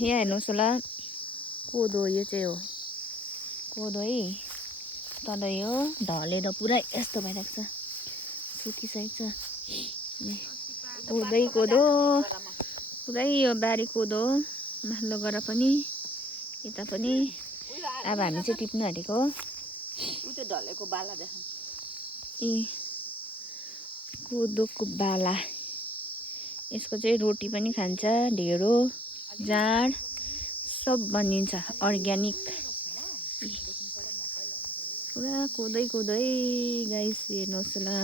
यहाँ हेर्नुहोस् होला कोदो यो चाहिँ हो कोदो है। तल यो ढलेर पुरा यस्तो भइरहेको छ सुकिसकेको छ। कोदै कोदो पुरै यो बारी कोदो माथिल्लो गर पनि यता पनि। अब हामी चाहिँ टिप्नु आँटेको हो। ढलेको बाला देखा ए कोदोको बाला यसको चाहिँ रोटी पनि खान्छ ढेँडो जाँड सब बनिन्छ अर्ग्यानिक। पुरा कोदै कोदो है गाइस हेर्नुहोस् होला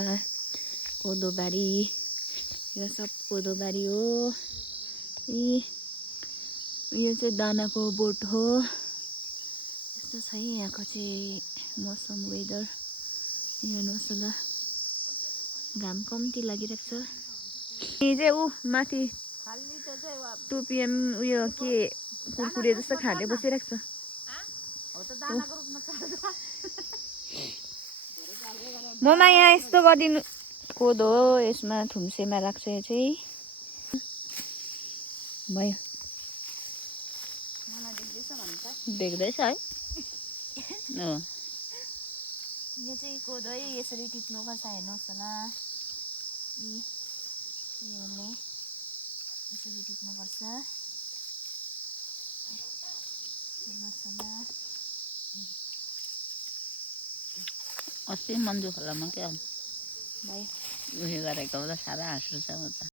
कोदो बारी यो सब कोदो बारी हो। यो चाहिँ दानाको बोट हो। यस्तो छ है यहाँको चाहिँ मौसम वेदर हेर्नुहोस् होला घाम कम्ती लागिरहेको छ। यही चाहिँ ऊ माथि 2 PM उयो के कुरकुरे जस्तो खाँदै बसिरहेको छ। ममा यहाँ यस्तो गरिदिनु कोदो हो यसमा थुम्सेमा राख्छ यो चाहिँ भयो देख्दैछ है। यो चाहिँ कोदो है यसरी टिप्नुपर्छ हेर्नुहोस् होला यसले यसरी टिप्नुपर्छ हेर्नुहोस् होला। अस्ति मन्जु खोलामा क्या भयो उयो गरेको साह्रै हाँस उठ्छ म त।